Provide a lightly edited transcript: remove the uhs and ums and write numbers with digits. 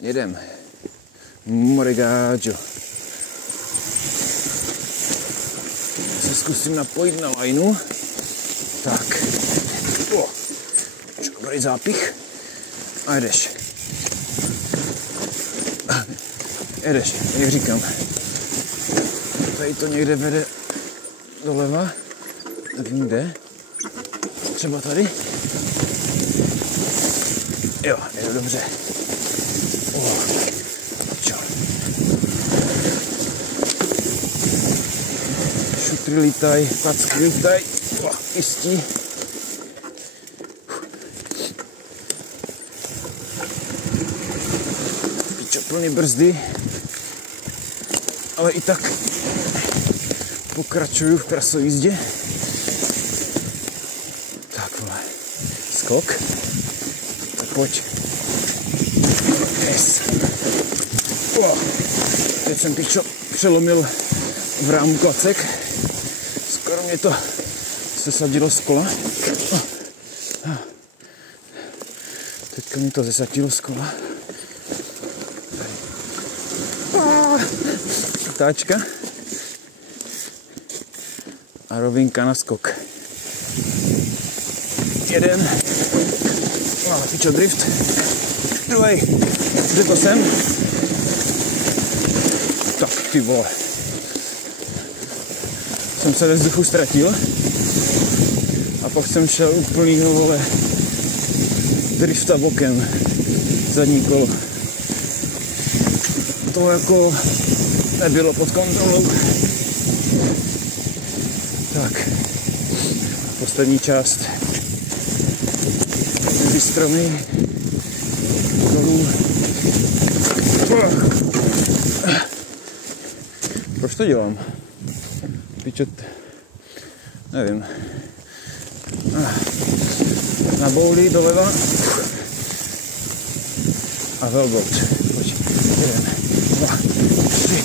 Jedem. Moregáčo. Se zkusím napojit na lajnu. Tak. Dobrý zápich. A jedeš. Jedeš, jak říkám. Tady to někde vede doleva. Nevím kde. Třeba tady. Jo, jde dobře. Čo? Šutry lítaj, packy lítaj. Jistí. Pičo, plný brzdy. Ale i tak pokračuju v krasojízdě. Tak vole. Skok. Tak pojď. Yes. Teď jsem pičo přelomil v rámu klacek. Skoro mě to sesadilo z kola. Teďka mi to zesadilo z kola. Táčka. A rovinka na skok. Jeden. Máme pičo drift. Druhý. Kde to jsem? Tak ty vole. Jsem se ve vzduchu ztratil. A pak jsem šel úplnýho vole drifta bokem. Zadní kolo. To jako nebylo pod kontrolou. Tak. Poslední část. Mezi stromy. Dolů. Proč to dělám? Pičet. Nevím. Na bouli doleva. A velbot. Pojď. 1, 2, 3.